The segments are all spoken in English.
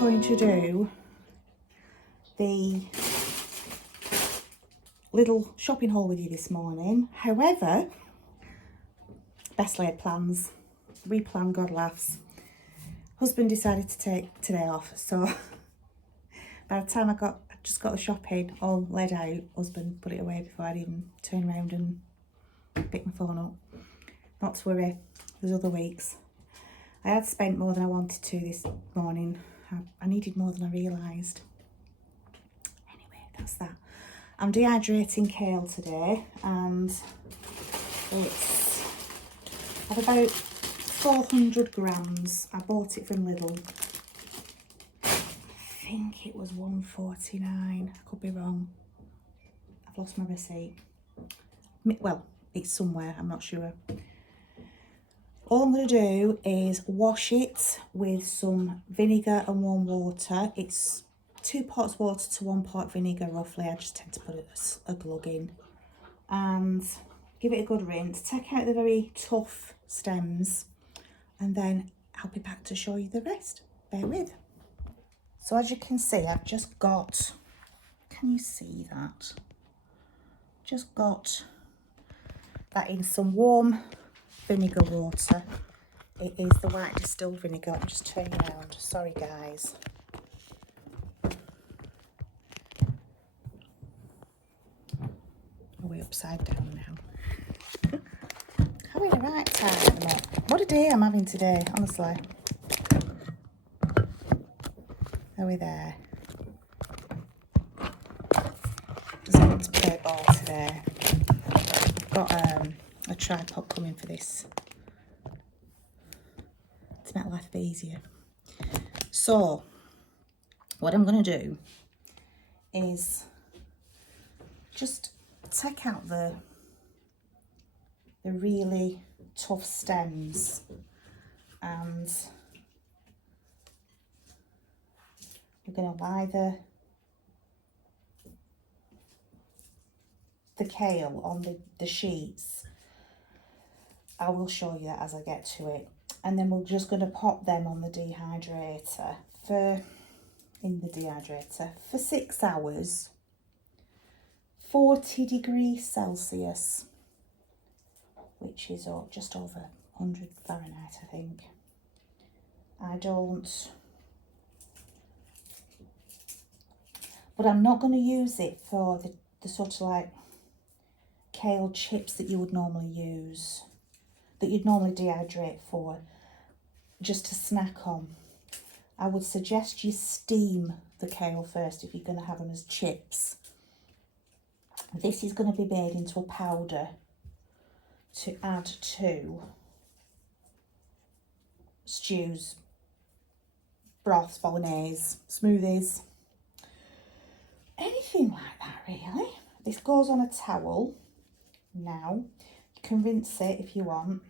going to do the little shopping haul with you this morning. However, best laid plans. We plan, God laughs. Husband decided to take today off, so by the time I just got the shopping all laid out, husband put it away before I'd even turn around and pick my phone up. Not to worry, there's other weeks. I had spent more than I wanted to this morning. I needed more than I realised. Anyway, that's that. I'm dehydrating kale today, and it's at about 400 grams. I bought it from Lidl. I think it was £1.49. I could be wrong. I've lost my receipt. Well, it's somewhere, I'm not sure. All I'm going to do is wash it with some vinegar and warm water. It's 2 pots water to 1 pot vinegar roughly. I just tend to put a glug in. And give it a good rinse. Take out the very tough stems. And then I'll be back to show you the rest. Bear with. So as you can see, I've just got... Can you see that? Just got that in some warm vinegar water. It is the white distilled vinegar. I'm just turning around. Sorry, guys. Oh, we're upside down now. Having a right time at the moment. What a day I'm having today, honestly. Are we there? Just want to play ball today. I've got a tripod coming for this to make life a bit easier. So what I'm going to do is just take out the really tough stems, and we're going to lie the kale on the sheets. I will show you that as I get to it. And then we're just going to pop them on the dehydrator for 6 hours, 40 degrees Celsius, which is just over 100 Fahrenheit, I think. But I'm not going to use it for the sort of like kale chips that you would normally use, that you'd normally dehydrate for, just to snack on. I would suggest you steam the kale first if you're going to have them as chips. This is going to be made into a powder to add to stews, broths, bolognese, smoothies, anything like that really. This goes on a towel. Now, you can rinse it if you want.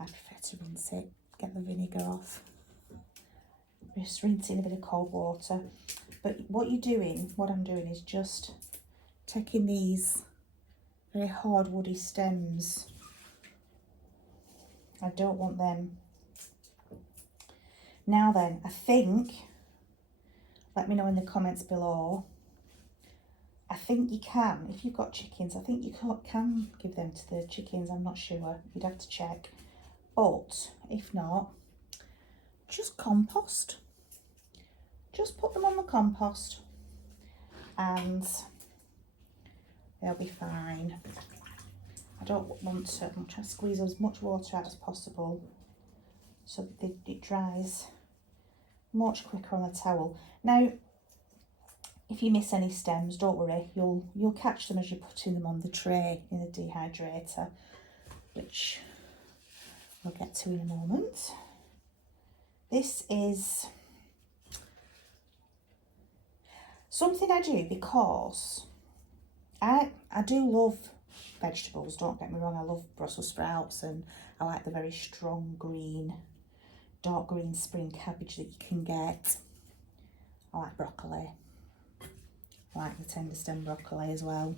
I prefer to rinse it, get the vinegar off. Just rinse it in a bit of cold water. But what I'm doing is just taking these very hard woody stems. I don't want them. Now then, I think, let me know in the comments below, I think you can, if you've got chickens, I think you can give them to the chickens. I'm not sure, you'd have to check. But if not, just compost. Just put them on the compost and they'll be fine. I'm trying to squeeze as much water out as possible so that it dries much quicker on the towel. Now, if you miss any stems, don't worry, you'll catch them as you're putting them on the tray in the dehydrator, which we'll get to in a moment. This is something I do because I do love vegetables, don't get me wrong. I love Brussels sprouts, and I like the very strong green, dark green spring cabbage that you can get. I like broccoli. I like the tender stem broccoli as well.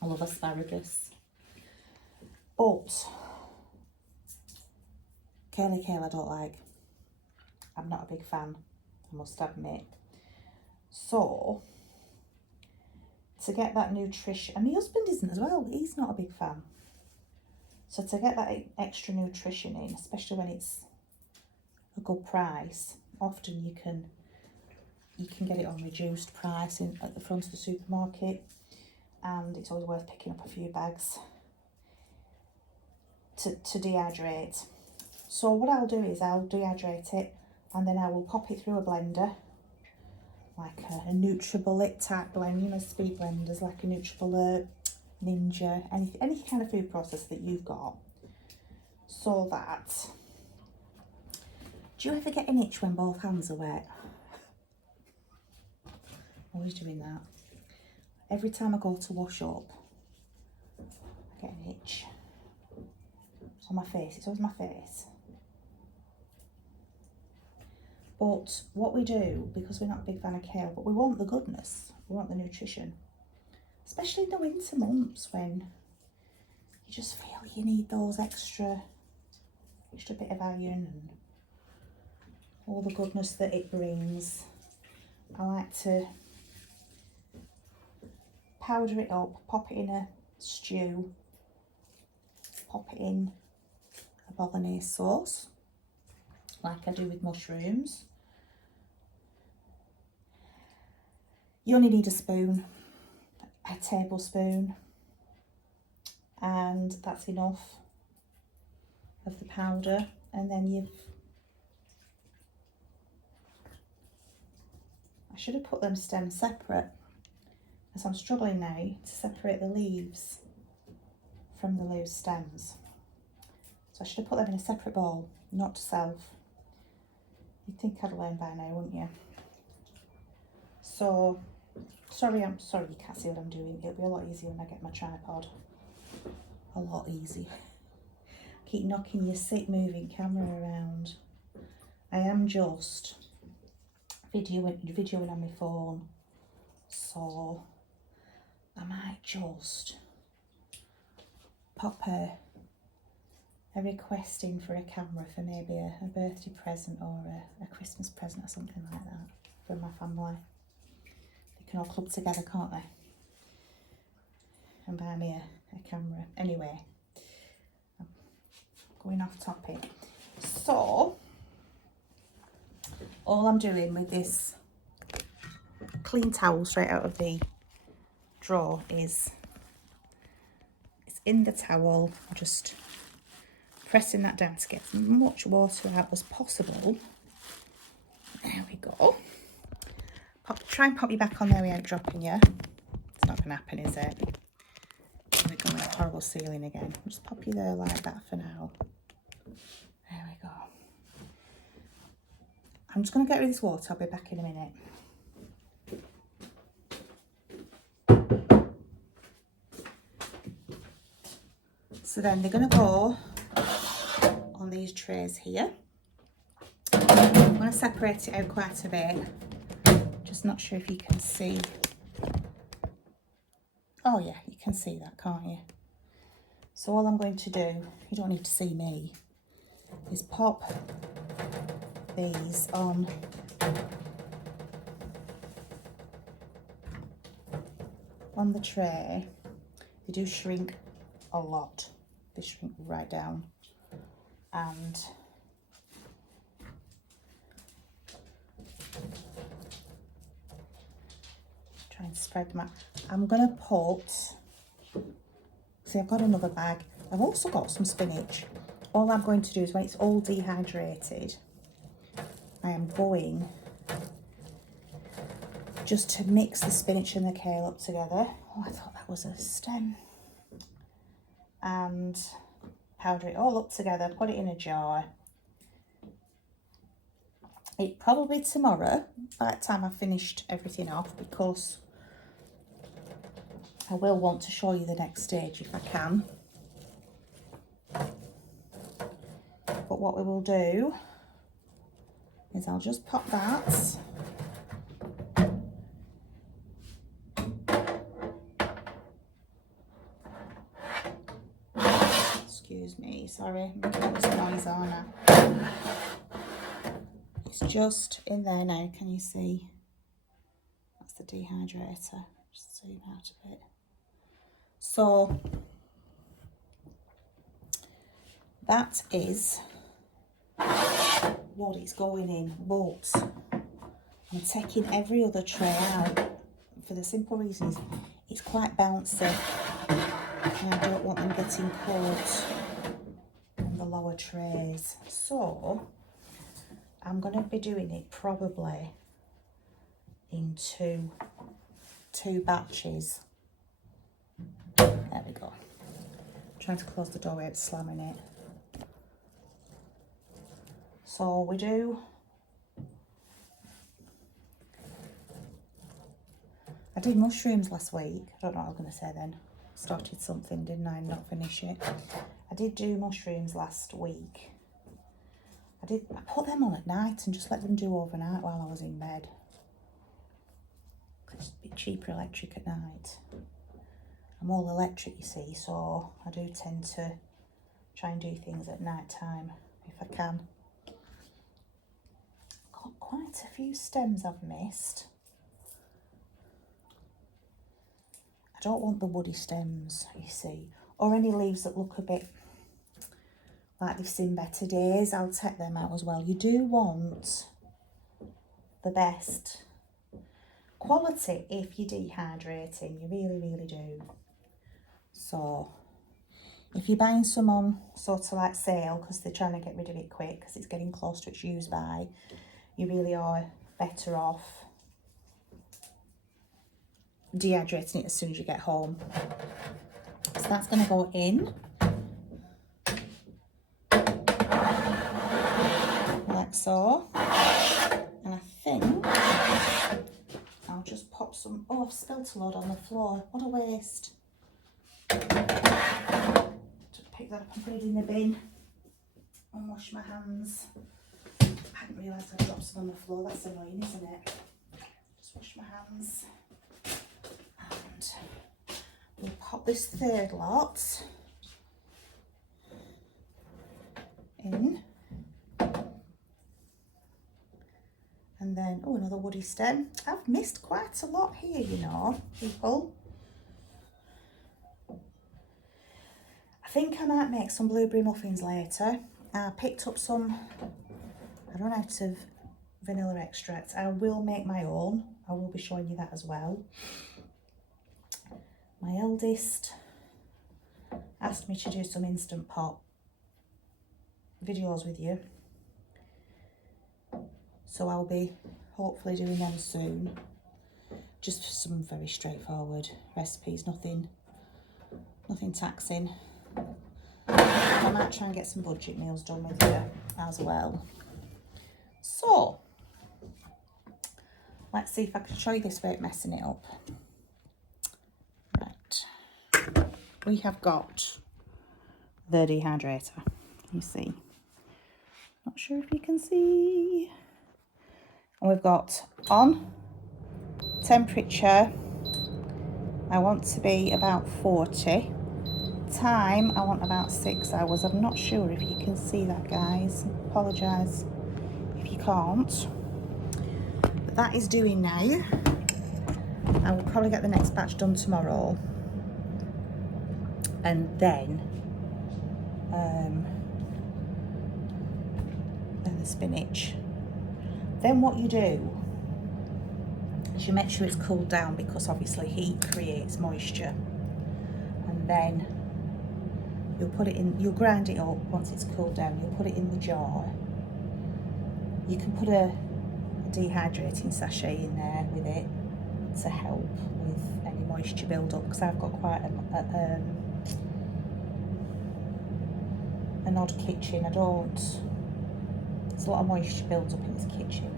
I love asparagus. But kale I don't like. I'm not a big fan I must admit. So, to get that nutrition, and my husband isn't as well, he's not a big fan. So to get that extra nutrition in, especially when it's a good price, often you can get it on reduced price at the front of the supermarket, and it's always worth picking up a few bags to dehydrate. So what I'll do is I'll dehydrate it, and then I will pop it through a blender, like a NutriBullet type blend, you know, speed blenders like a NutriBullet, Ninja, any kind of food processor that you've got, so that, do you ever get an itch when both hands are wet? Always doing that. Every time I go to wash up, I get an itch on my face. It's always my face. But what we do, because we're not a big fan of kale, but we want the goodness, we want the nutrition, especially in the winter months when you just feel you need those extra bit of iron and all the goodness that it brings. I like to powder it up, pop it in a stew, pop it in a bolognese sauce, like I do with mushrooms. You only need a spoon, a tablespoon, and that's enough of the powder. And then I should have put them stems separate, as I'm struggling now to separate the leaves from the loose stems. So I should have put them in a separate bowl, not to self. You'd think I'd learn by now, wouldn't you? So, I'm sorry you can't see what I'm doing. It'll be a lot easier when I get my tripod. A lot easier. Keep knocking your sit moving camera around. I am just videoing on my phone, so I might just pop a request in for a camera for maybe a birthday present or a Christmas present or something like that from my family. They can all club together, can't they? And buy me a camera. Anyway, I'm going off topic. So, all I'm doing with this clean towel straight out of the drawer is, it's in the towel, just pressing that down to get as much water out as possible. There we go. Try and pop you back on there without dropping you. It's not going to happen, is it? We're going with horrible ceiling again. Just pop you there like that for now. There we go. I'm just going to get rid of this water. I'll be back in a minute. So then they're going to go on these trays here. I'm going to separate it out quite a bit. Just not sure if you can see. Oh yeah, you can see that, can't you? So all I'm going to do, you don't need to see me, is pop these on the tray. They do shrink a lot. They shrink right down. And try and spread them out. I'm gonna put, see, I've got another bag. I've also got some spinach. All I'm going to do is when it's all dehydrated, I am going just to mix the spinach and the kale up together. Oh, I thought that was a stem. And powder it all up together, put it in a jar. It probably tomorrow, by the time I've finished everything off, because I will want to show you the next stage if I can. But what we will do is I'll just pop that. Excuse me, sorry, I'm making all this noise, aren't I? It's just in there now, can you see? That's the dehydrator. Just zoom out a bit. So that is what it's going in, but I'm taking every other tray out for the simple reason is it's quite bouncy and I don't want them getting caught on the lower trays. So I'm going to be doing it probably in two batches. There we go. I'm trying to close the door without slamming it. So we do, I did mushrooms last week. I don't know what I was going to say then. Started something, didn't I, and not finish it. I did do mushrooms last week. I put them on at night and just let them do overnight while I was in bed. It's a bit cheaper electric at night. I'm all electric, you see, so I do tend to try and do things at night time if I can. Got quite a few stems I've missed. I don't want the woody stems, you see, or any leaves that look a bit like they've seen better days. I'll take them out as well. You do want the best quality if you're dehydrating, you really, really do. So if you're buying some on sort of like sale because they're trying to get rid of it quick because it's getting close to its use by, you really are better off dehydrating it as soon as you get home. So that's going to go in like so, and I think I'll just pop some, oh, I've spilt a load on the floor, what a waste. Just pick that up and put it in the bin and wash my hands. I hadn't realised I dropped some on the floor, that's annoying, isn't it? Just wash my hands. And we'll pop this third lot in. And then, oh, another woody stem. I've missed quite a lot here, you know, people. I think I might make some blueberry muffins later. I picked up some, I ran out of vanilla extract. I will make my own. I will be showing you that as well. My eldest asked me to do some Instant Pot videos with you. So I'll be hopefully doing them soon. Just some very straightforward recipes, nothing taxing. I might try and get some budget meals done with you as well. So let's see if I can show you this without messing it up. Right, we have got the dehydrator, you see. Not sure if you can see. And we've got on temperature, I want to be about 40. Time, I want about 6 hours. I'm not sure if you can see that, guys. Apologise if you can't. But that is doing now. I will probably get the next batch done tomorrow. And then the spinach. Then what you do is you make sure it's cooled down because obviously heat creates moisture. And then you'll put it in, you'll grind it up once it's cooled down, you'll put it in the jar. You can put a dehydrating sachet in there with it to help with any moisture build-up because I've got quite an odd kitchen. There's a lot of moisture builds up in this kitchen,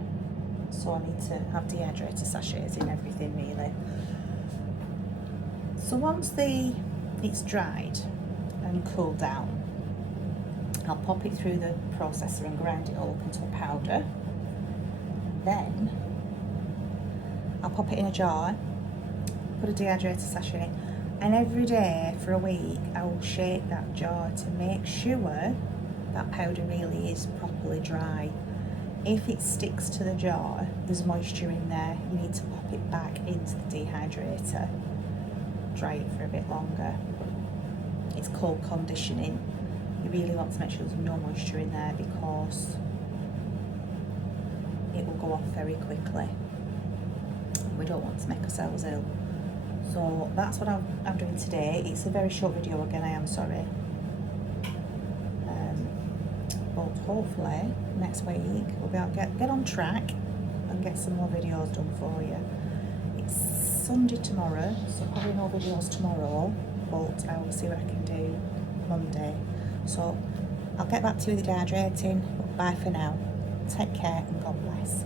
so I need to have dehydrator sachets in everything really. So once it's dried and cooled down, I'll pop it through the processor and grind it all up into a powder. Then I'll pop it in a jar, put a dehydrator sachet in it, and every day for a week I will shake that jar to make sure that powder really is properly dry. if it sticks to the jar, there's moisture in there, you need to pop it back into the dehydrator, dry it for a bit longer. It's cold conditioning. You really want to make sure there's no moisture in there because it will go off very quickly. We don't want to make ourselves ill. So that's what I'm doing today. It's a very short video again, I am sorry. But hopefully next week we'll be able to get on track and get some more videos done for you. It's Sunday tomorrow, so probably no videos tomorrow, but I will see what I can do Monday. So I'll get back to you with the dehydrating, but bye for now. Take care and God bless.